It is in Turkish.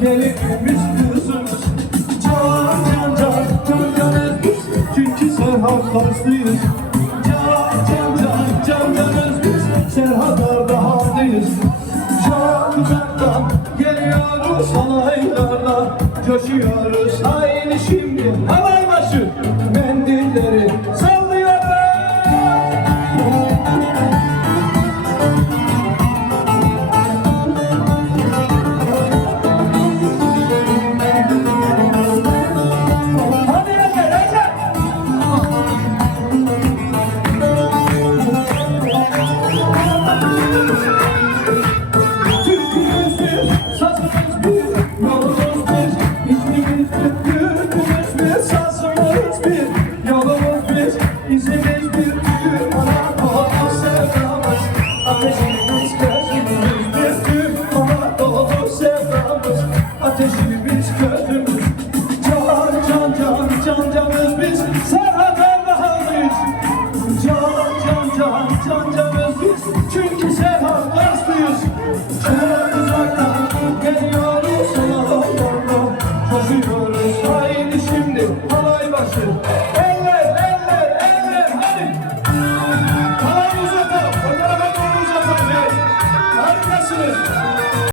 gelinimiz kızım. Can can can, can canız biz, çünkü Serhat Karslıyız. Can can can, can canız biz, Serhatlar'da haklıyız. Can can can, geliyoruz halaylarla, coşuyoruz aynı şimdi. Halay başı, mendilleri John, John, John, John. Haydi şimdi halay başı